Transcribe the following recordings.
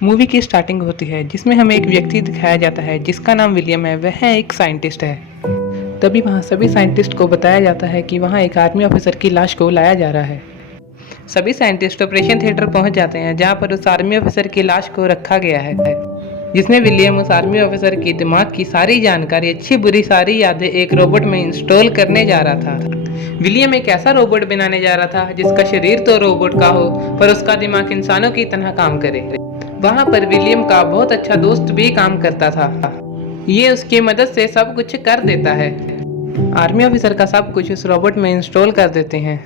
Movie की starting होती है जिसमें हमें एक व्यक्ति दिखाया जाता है जिसका नाम विलियम है। वह एक साइंटिस्ट है। तभी वहाँ सभी साइंटिस्ट को बताया जाता है कि वहाँ एक आर्मी ऑफिसर की लाश को लाया जा रहा है। सभी साइंटिस्ट ऑपरेशन थिएटर पहुँच जाते हैं जहाँ पर उस आर्मी ऑफिसर की लाश को रखा गया है, जिसमें विलियम उस आर्मी ऑफिसर की दिमाग की सारी जानकारी, अच्छी बुरी सारी यादें एक रोबोट में इंस्टॉल करने जा रहा था। विलियम एक ऐसा रोबोट बनाने जा रहा था जिसका शरीर तो रोबोट का हो पर उसका दिमाग इंसानों की तरह काम करे। वहाँ पर विलियम का बहुत अच्छा दोस्त भी काम करता था। ये उसकी मदद से सब कुछ कर देता है। आर्मी ऑफिसर का सब कुछ उस रोबोट में इंस्टॉल कर देते हैं।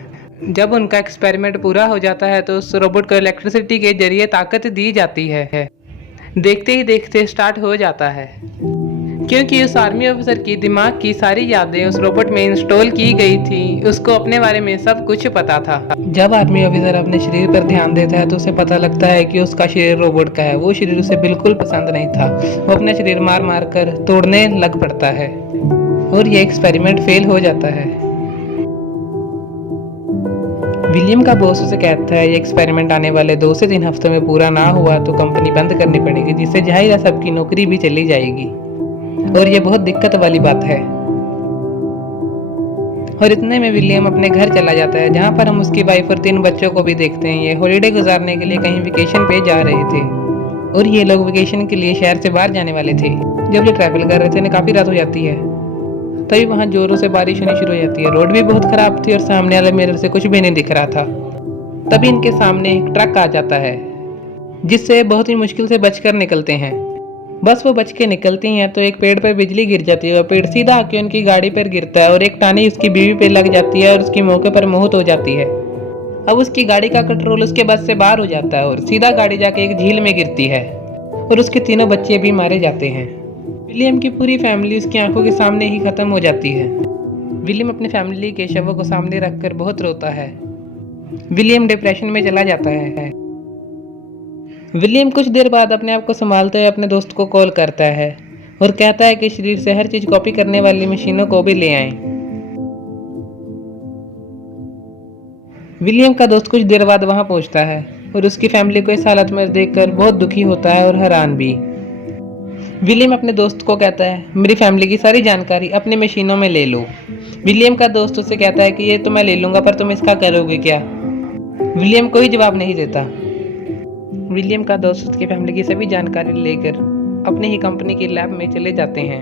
जब उनका एक्सपेरिमेंट पूरा हो जाता है तो उस रोबोट को इलेक्ट्रिसिटी के जरिए ताकत दी जाती है। देखते ही देखते स्टार्ट हो जाता है, क्योंकि उस आर्मी ऑफिसर की दिमाग की सारी यादें उस रोबोट में इंस्टॉल की गई थी। उसको अपने बारे में सब कुछ पता था। जब आर्मी ऑफिसर अपने शरीर पर ध्यान देता है तो उसे पता लगता है कि उसका शरीर रोबोट का है। वो शरीर उसे बिल्कुल पसंद नहीं था। वो अपना शरीर मार मार कर तोड़ने लग पड़ता है और ये एक्सपेरिमेंट फेल हो जाता है। विलियम का बॉस उसे कहता है ये एक्सपेरिमेंट आने वाले 2 से 3 हफ्तों में पूरा ना हुआ तो कंपनी बंद करनी पड़ेगी, जिससे जाहिर है सबकी नौकरी भी चली जाएगी और ये बहुत दिक्कत वाली बात है। और इतने में विलियम अपने घर चला जाता है जहाँ पर हम उसकी वाइफ और 3 बच्चों को भी देखते हैं। ये हॉलीडे गुजारने के लिए कहीं वेकेशन पे जा रहे थे और ये लोग वेकेशन के लिए शहर से बाहर जाने वाले थे। जब ये ट्रैवल कर रहे थे काफ़ी रात हो जाती है। तभी वहाँ जोरों से बारिश होनी शुरू हो जाती है। रोड भी बहुत खराब थी और सामने वाले मिरर से कुछ भी नहीं दिख रहा था। तभी इनके सामने एक ट्रक आ जाता है जिससे बहुत ही मुश्किल से बचकर निकलते हैं। बस वो बच के निकलती हैं तो एक पेड़ पर बिजली गिर जाती है और पेड़ सीधा आके उनकी गाड़ी पर गिरता है और एक टानी उसकी बीवी पे लग जाती है और उसकी मौके पर मौत हो जाती है। अब उसकी गाड़ी का कंट्रोल उसके बस से बाहर हो जाता है और सीधा गाड़ी जाके एक झील में गिरती है और उसके 3 बच्चे भी मारे जाते हैं। विलियम की पूरी फैमिली उसकी आंखों के सामने ही खत्म हो जाती है। विलियम अपनी फैमिली के शवों को सामने रखकर बहुत रोता है। विलियम डिप्रेशन में चला जाता है। विलियम कुछ देर बाद अपने आप को संभालते हुए अपने दोस्त को कॉल करता है और कहता है कि शरीर से हर चीज कॉपी करने वाली मशीनों को भी ले आएं। विलियम का दोस्त कुछ देर बाद वहां पहुंचता है और उसकी फैमिली को इस हालत में देखकर बहुत दुखी होता है और हैरान भी। विलियम अपने दोस्त को कहता है मेरी फैमिली की सारी जानकारी अपनी मशीनों में ले लो। विलियम का दोस्त उससे कहता है कि ये तो मैं ले लूंगा पर तुम इसका करोगे क्या। विलियम कोई जवाब नहीं देता। विलियम का दोस्त उसकी फैमिली की सभी जानकारी लेकर अपनी ही कंपनी की लैब में चले जाते हैं।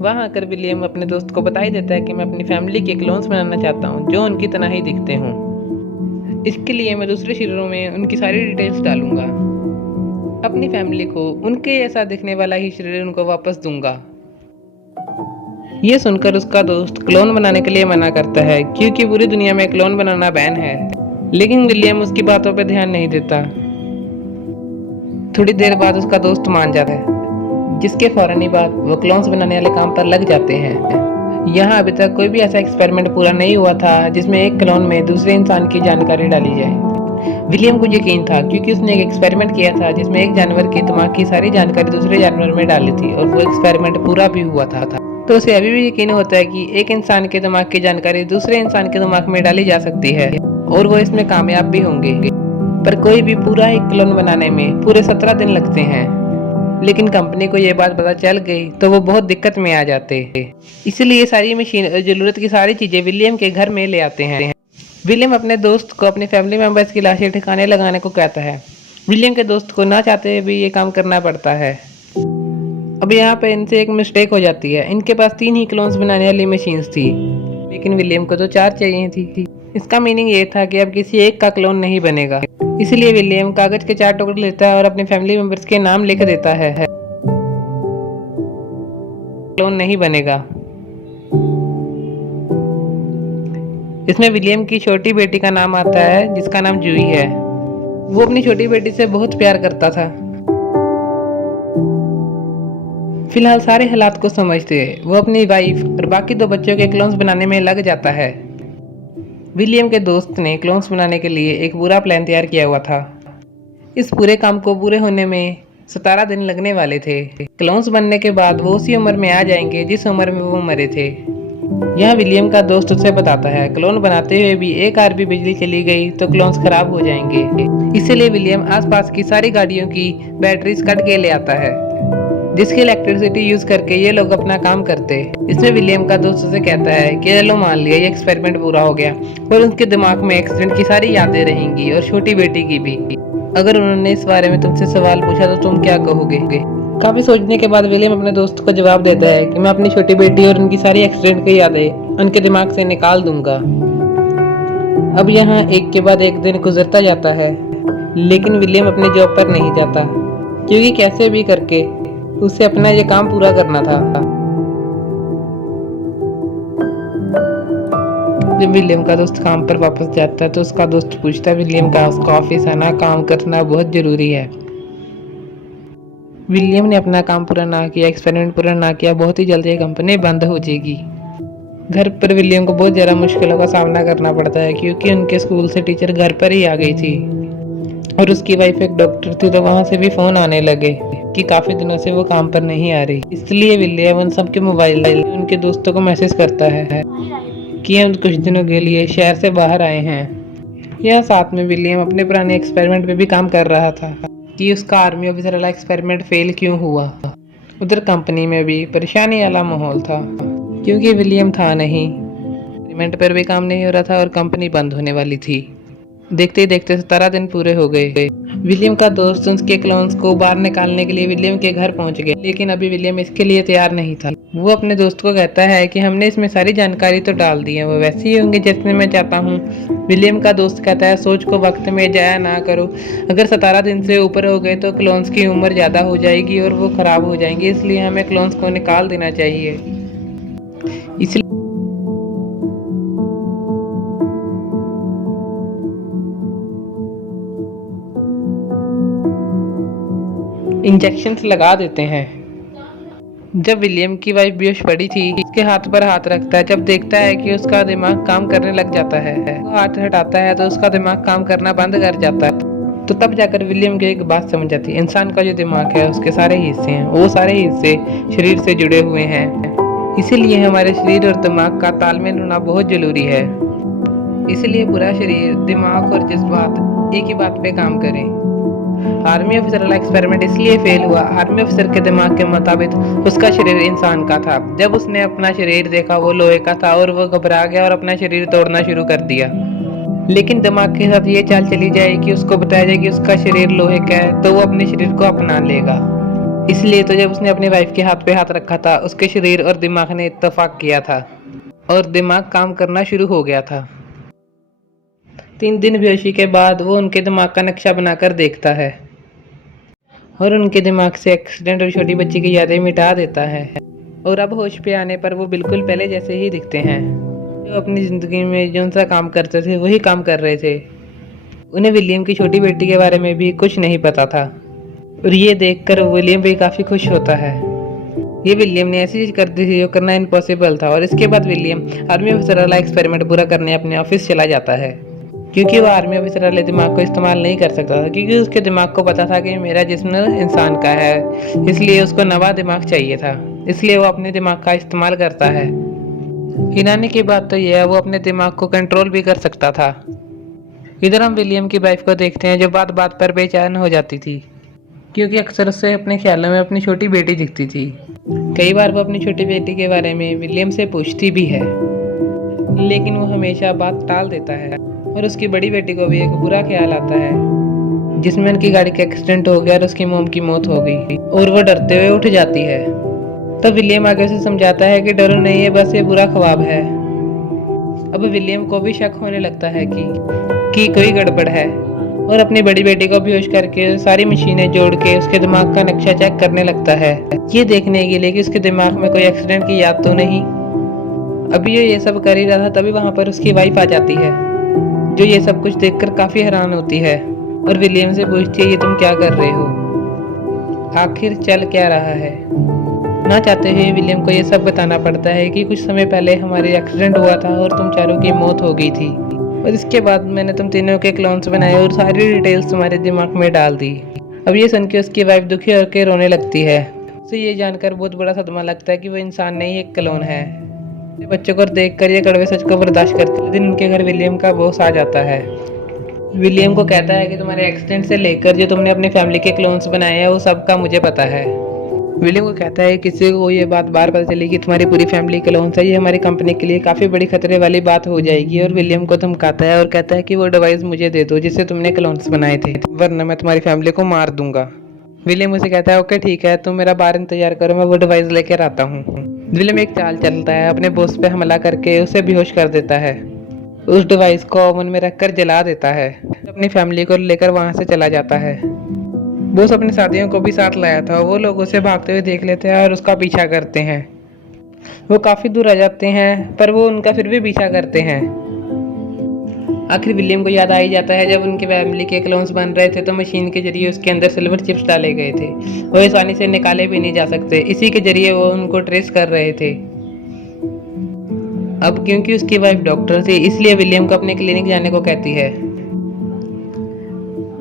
वहां आकर विलियम अपने दोस्त को बता ही देता है कि मैं अपनी फैमिली के क्लोन्स बनाना चाहता हूँ जो उनकी तरह ही दिखते हों। इसके लिए मैं दूसरे शरीरों में उनकी सारी डिटेल्स डालूंगा। अपनी फैमिली को उनके जैसा दिखने वाला ही शरीर उनको वापस दूंगा। ये सुनकर उसका दोस्त क्लोन बनाने के लिए मना करता है क्योंकि पूरी दुनिया में क्लोन बनाना बैन है। लेकिन विलियम उसकी बातों पर ध्यान नहीं देता। थोड़ी देर बाद उसका दोस्त मान जाता है, जिसके फौरन ही बाद वो क्लोन्स बनाने वाले काम पर लग जाते हैं। यहाँ अभी तक कोई भी ऐसा एक्सपेरिमेंट पूरा नहीं हुआ था जिसमें एक क्लोन में दूसरे इंसान की जानकारी डाली जाए। विलियम को यकीन था क्योंकि उसने एक एक्सपेरिमेंट किया था जिसमें एक जानवर के दिमाग की सारी जानकारी दूसरे जानवर में डाली थी और वो एक्सपेरिमेंट पूरा भी हुआ था। तो उसे अभी भी यकीन होता है कि एक इंसान के दिमाग की जानकारी दूसरे इंसान के दिमाग में डाली जा सकती है और वो इसमें कामयाब भी होंगे। पर कोई भी पूरा एक क्लोन बनाने में पूरे 17 दिन लगते हैं। लेकिन कंपनी को ये बात पता चल गई तो वो बहुत दिक्कत में आ जाते। इसलिए सारी मशीन और जरूरत की सारी चीजें विलियम के घर में ले आते हैं। विलियम अपने दोस्त को अपनी फैमिली मेंबर्स की लाशें ठिकाने लगाने को कहता है। विलियम के दोस्त को ना चाहते हुए भी ये काम करना पड़ता है। अब यहाँ पे इनसे एक मिस्टेक हो जाती है। इनके पास 3 ही क्लोन्स बनाने वाली मशीन्स थी, लेकिन विलियम को तो 4 चाहिए थी। इसका मीनिंग ये था कि अब किसी एक का क्लोन नहीं बनेगा। इसलिए विलियम कागज के 4 टुकड़े लेता है और अपने फैमिली मेंबर्स के नाम लिख देता है। क्लोन नहीं बनेगा। इसमें विलियम की छोटी बेटी का नाम आता है जिसका नाम जूही है। वो अपनी छोटी बेटी से बहुत प्यार करता था। फिलहाल सारे हालात को समझते वो अपनी वाइफ और बाकी 2 बच्चों के क्लोन्स बनाने में लग जाता है। विलियम के दोस्त ने क्लोन्स बनाने के लिए एक पूरा प्लान तैयार किया हुआ था। इस पूरे काम को पूरे होने में 17 दिन लगने वाले थे। क्लोन्स बनने के बाद वो उसी उम्र में आ जाएंगे जिस उम्र में वो मरे थे। यहाँ विलियम का दोस्त उसे बताता है क्लोन बनाते हुए भी एक बार भी बिजली चली गई तो क्लोन्स खराब हो जाएंगे। इसीलिए विलियम आसपास की सारी गाड़ियों की बैटरीज कट के ले आता है, जिसकी इलेक्ट्रिसिटी यूज करके ये लोग अपना काम करते। इसमें विलियम का दोस्त उसे कहता है कि चलो मान लिया ये एक्सपेरिमेंट पूरा हो गया और उनके दिमाग में एक्सीडेंट की सारी यादें रहेंगी और छोटी बेटी की भी। अगर उन्होंने इस बारे में तुमसे सवाल पूछा तो तुम क्या कहोगे? काफी सोचने के बाद विलियम अपने दोस्त को जवाब देता है कि मैं अपनी छोटी बेटी और उनकी सारी एक्सीडेंट की यादें उनके दिमाग से निकाल दूंगा। अब यहाँ एक के बाद एक दिन गुजरता जाता है, लेकिन विलियम अपने जॉब पर नहीं जाता, क्योंकि कैसे भी करके उसे अपना ये काम पूरा करना था। जब विलियम का दोस्त काम पर वापस जाता है तो उसका दोस्त पूछता है विलियम का उसका ऑफिस आना काम करना बहुत जरूरी है। विलियम ने अपना काम पूरा ना किया, एक्सपेरिमेंट पूरा ना किया, बहुत ही जल्दी ये कंपनी बंद हो जाएगी। घर पर विलियम को बहुत ज़्यादा मुश्किलों का सामना करना पड़ता है, क्योंकि उनके स्कूल से टीचर घर पर ही आ गई थी और उसकी वाइफ एक डॉक्टर थी, तो वहाँ से भी फ़ोन आने लगे कि काफ़ी दिनों से वो काम पर नहीं आ रही। इसलिए विलियम उन सबके मोबाइल उनके दोस्तों को मैसेज करता है कि हम कुछ दिनों के लिए शहर से बाहर आए हैं। यह साथ में विलियम अपने पुराने एक्सपेरिमेंट पे भी काम कर रहा था कि उसका आर्मी ऑफिसर वाला एक्सपेरिमेंट फेल क्यों हुआ। उधर कंपनी में भी परेशानी वाला माहौल था, क्योंकि विलियम था नहीं, एक्सपेरिमेंट पर भी काम नहीं हो रहा था और कंपनी बंद होने वाली थी। देखते ही देखते 17 दिन पूरे हो गए। विलियम का दोस्त उसके क्लोन्स को बाहर निकालने के लिए विलियम के घर पहुंच गया, लेकिन अभी विलियम इसके लिए तैयार नहीं था। वो अपने दोस्त को कहता है कि हमने इसमें सारी जानकारी तो डाल दी है, वो वैसे ही होंगे जैसे मैं चाहता हूँ। विलियम का दोस्त कहता है सोच को वक्त में जाया ना करो, अगर 17 दिन से ऊपर हो गए तो क्लोन्स की उम्र ज़्यादा हो जाएगी और वो ख़राब हो जाएंगे, इसलिए हमें क्लोन्स को निकाल देना चाहिए। इसलिए इंजेक्शंस लगा देते हैं। जब विलियम की वाइफ बेहोश पड़ी थी, उसके हाथ पर हाथ रखता है, जब देखता है कि उसका दिमाग काम करने लग जाता है, वो हाथ हटाता है तो उसका दिमाग काम करना बंद कर जाता है। तो तब जाकर विलियम को एक बात समझ आती है, इंसान का जो दिमाग है उसके सारे हिस्से हैं, वो सारे हिस्से शरीर से जुड़े हुए हैं। इसीलिए हमारे शरीर और दिमाग का तालमेल होना बहुत जरूरी है। इसलिए पूरा शरीर, दिमाग और जज्बात एक ही बात पे काम करें। आर्मी ऑफिसर वाला एक्सपेरिमेंट इसलिए फेल हुआ, आर्मी ऑफिसर के दिमाग के मुताबिक उसका शरीर इंसान का था। जब उसने अपना शरीर देखा वो लोहे का था और वो घबरा गया और अपना शरीर तोड़ना शुरू कर दिया। लेकिन दिमाग के साथ ये चाल चली जाए कि उसको बताया जाए कि उसका शरीर लोहे का है, तो वो अपने शरीर को अपना लेगा। इसलिए तो जब उसने अपनी वाइफ के हाथ पे हाथ रखा था, उसके शरीर और दिमाग ने इत्तेफाक किया था और दिमाग काम करना शुरू हो गया था। 3 दिन बेहोशी के बाद वो उनके दिमाग का नक्शा बनाकर देखता है और उनके दिमाग से एक्सीडेंट और छोटी बच्ची की यादें मिटा देता है। और अब होश पे आने पर वो बिल्कुल पहले जैसे ही दिखते हैं। जो अपनी ज़िंदगी में जो सा काम करते थे वही काम कर रहे थे। उन्हें विलियम की छोटी बेटी के बारे में भी कुछ नहीं पता था और ये देखकर विलियम भी काफ़ी खुश होता है। ये विलियम ने ऐसी चीज़ कर दी थी जो करना इम्पॉसिबल था। और इसके बाद विलियम आर्मी ऑफिसर वाला एक्सपेरिमेंट पूरा करने अपने ऑफिस चला जाता है, क्योंकि वो आर्मी ऑफिसर वाले दिमाग को इस्तेमाल नहीं कर सकता था, क्योंकि उसके दिमाग को पता था कि मेरा जिस्म इंसान का है, इसलिए उसको नवा दिमाग चाहिए था। इसलिए वो अपने दिमाग का इस्तेमाल करता है। ईरानी की बात तो यह है, वो अपने दिमाग को कंट्रोल भी कर सकता था। इधर हम विलियम की वाइफ को देखते हैं जो बात बात पर बेचैन हो जाती थी, क्योंकि अक्सर उससे अपने ख्यालों में अपनी छोटी बेटी दिखती थी। कई बार वो अपनी छोटी बेटी के बारे में विलियम से पूछती भी है, लेकिन वो हमेशा बात टाल देता है। और उसकी बड़ी बेटी को भी एक बुरा ख्याल आता है, जिसमें उनकी गाड़ी का एक्सीडेंट हो गया और उसकी मोम की मौत हो गई और वो डरते हुए उठ जाती है। तो विलियम आगे उसे समझाता है कि डरो नहीं है, बस ये बुरा ख्वाब है। अब विलियम को भी शक होने लगता है कि कोई गड़बड़ है और अपनी बड़ी बेटी को बेहोश करके सारी मशीनें जोड़ के उसके दिमाग का नक्शा चेक करने लगता है, ये देखने के लिए कि उसके दिमाग में कोई एक्सीडेंट की याद तो नहीं। अभी ये सब कर ही रहा था, तभी वहाँ पर उसकी वाइफ आ जाती है, जो ये सब कुछ देखकर काफ़ी हैरान होती है और विलियम से पूछती है ये तुम क्या कर रहे हो, आखिर चल क्या रहा है। ना चाहते हुए विलियम को ये सब बताना पड़ता है कि कुछ समय पहले हमारे एक्सीडेंट हुआ था और तुम चारों की मौत हो गई थी, और इसके बाद मैंने तुम तीनों के क्लोन्स बनाए और सारी डिटेल्स तुम्हारे दिमाग में डाल दी। अब ये सुन के उसकी वाइफ दुखी होकर रोने लगती है। उसे ये जानकर बहुत बड़ा सदमा लगता है कि वो इंसान नहीं एक क्लोन है। बच्चों को देखकर ये कड़वे सच को बर्दाश्त करते हुए दिन उनके घर विलियम का बॉस आ जाता है। विलियम को कहता है कि तुम्हारे एक्सीडेंट से लेकर जो तुमने अपनी फैमिली के क्लोन्स बनाए हैं वो सबका मुझे पता है। विलियम को कहता है किसी को ये बात बार पता चली कि तुम्हारी पूरी फैमिली क्लोन्स है, ये हमारी कंपनी के लिए काफ़ी बड़ी खतरे वाली बात हो जाएगी। और विलियम को धमकाता है और कहता है कि वो डिवाइस मुझे दे दो जिससे तुमने क्लोन्स बनाए थे, वरना मैं तुम्हारी फैमिली को मार दूंगा। विलियम उसे कहता है ओके ठीक है, तुम मेरा बार इंतजार करो, मैं वो डिवाइस लेकर आता हूँ। विलियम एक चाल चलता है, अपने बॉस पे हमला करके उसे बेहोश कर देता है। उस डिवाइस को ओवन में रखकर जला देता है। अपनी फैमिली को लेकर वहां से चला जाता है। बॉस अपने साथियों को भी साथ लाया था, वो लोग उसे भागते हुए देख लेते हैं और उसका पीछा करते हैं। वो काफ़ी दूर आ जाते हैं पर वो उनका फिर भी पीछा करते हैं। आखिर विलियम को याद आ ही जाता है जब उनकी फैमिली के क्लोन्स बन रहे थे तो मशीन के जरिए उसके अंदर सिल्वर चिप्स डाले गए थे, वो आसानी से निकाले भी नहीं जा सकते। इसी के जरिए वो उनको ट्रेस कर रहे थे। अब क्योंकि उसकी वाइफ डॉक्टर थी इसलिए विलियम को अपने क्लिनिक जाने को कहती है।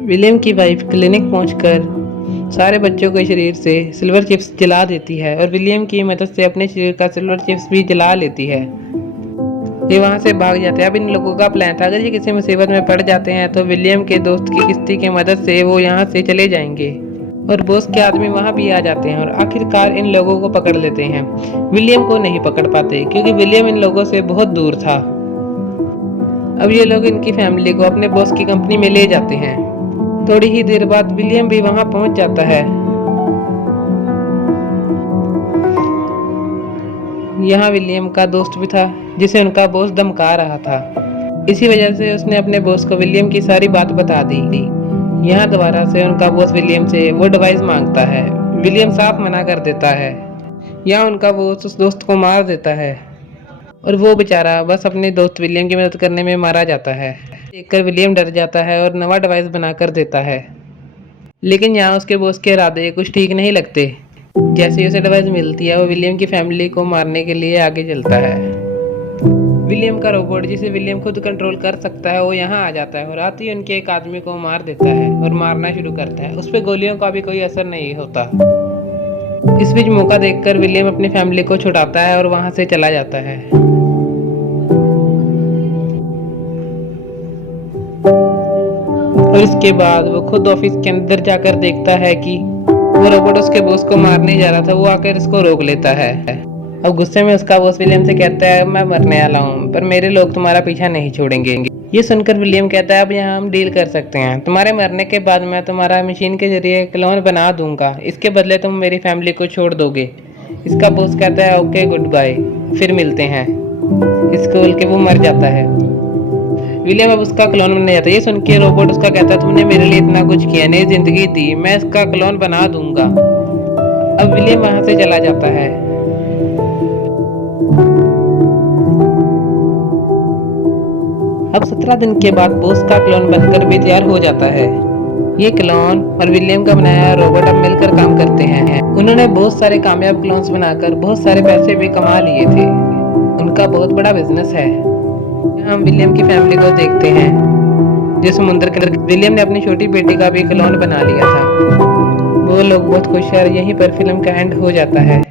विलियम की वाइफ क्लिनिक पहुंचकर सारे बच्चों के शरीर से सिल्वर चिप्स जला देती है और विलियम की मदद से अपने शरीर का सिल्वर चिप्स भी जला लेती है। ये वहां से भाग जाते हैं। अब इन लोगों का प्लान था अगर ये किसी मुसीबत में पड़ जाते हैं तो विलियम के दोस्त की किश्ती की मदद से वो यहाँ से चले जाएंगे और बॉस के आदमी वहां भी आ जाते हैं और आखिरकार इन लोगों को पकड़ लेते हैं। विलियम को नहीं पकड़ पाते क्योंकि विलियम इन लोगों से बहुत दूर था। अब ये लोग इनकी फैमिली को अपने बॉस की कंपनी में ले जाते हैं। थोड़ी ही देर बाद विलियम भी वहां पहुंच जाता है। यहाँ विलियम का दोस्त भी था जिसे उनका बॉस धमका रहा था। इसी वजह से उसने अपने बॉस को विलियम की सारी बात बता दी। यहाँ दोबारा से उनका बॉस विलियम से वो डिवाइस मांगता है। विलियम साफ मना कर देता है। यहाँ उनका बॉस उस दोस्त को मार देता है और वो बेचारा बस अपने दोस्त विलियम की मदद करने में मारा जाता है। देखकर विलियम डर जाता है और नवा डिवाइस बना कर देता है। लेकिन यहाँ उसके बॉस के इरादे कुछ ठीक नहीं लगते। जैसे ही उसे डिवाइस मिलती है वो विलियम की फैमिली को मारने के लिए आगे चलता है। विलियम का रोबोट जिसे विलियम खुद कंट्रोल कर सकता है वो यहाँ आ जाता है और आते ही उनके एक आदमी को मार देता है और मारना शुरू करता है। उस पर गोलियों का भी कोई असर नहीं होता। इस बीच मौका देखकर विलियम अपनी फैमिली को छुड़ाता है और वहां से चला जाता है। और इसके बाद वो खुद ऑफिस के अंदर जाकर देखता है कि वो रोबोट उसके बॉस को मारने जा रहा था, वो आकर इसको रोक लेता है। अब गुस्से में उसका बॉस विलियम से कहता है मैं मरने वाला हूँ पर मेरे लोग तुम्हारा पीछा नहीं छोड़ेंगे। ये सुनकर विलियम कहता है अब यहाँ हम डील कर सकते हैं, तुम्हारे मरने के बाद मैं तुम्हारा मशीन के जरिए क्लोन बना दूंगा, इसके बदले तुम मेरी फैमिली को छोड़ दोगे। इसका बॉस कहता है ओके गुड बाय, फिर मिलते हैं। इसको बोल के वो मर जाता है। विलियम अब उसका क्लोन बनने जाता है। ये सुन के रोबोट उसका कहता है तुमने मेरे लिए इतना कुछ किया, नई जिंदगी दी, मैं इसका क्लोन बना दूंगा। अब विलियम वहां से चला जाता है। अब 17 दिन के बाद बॉस का क्लोन बनकर भी तैयार हो जाता है। ये क्लोन और विलियम का बनाया रोबोट अब मिलकर काम करते हैं। उन्होंने बहुत सारे कामयाब क्लोन्स बनाकर बहुत सारे पैसे भी कमा लिए थे। उनका बहुत बड़ा बिजनेस है। हम विलियम की फैमिली को देखते हैं जो समुद्र के अंदर। विलियम ने अपनी छोटी बेटी का भी क्लोन बना लिया था। वो लोग बहुत खुश हैं। यहीं पर फिल्म का एंड हो जाता है।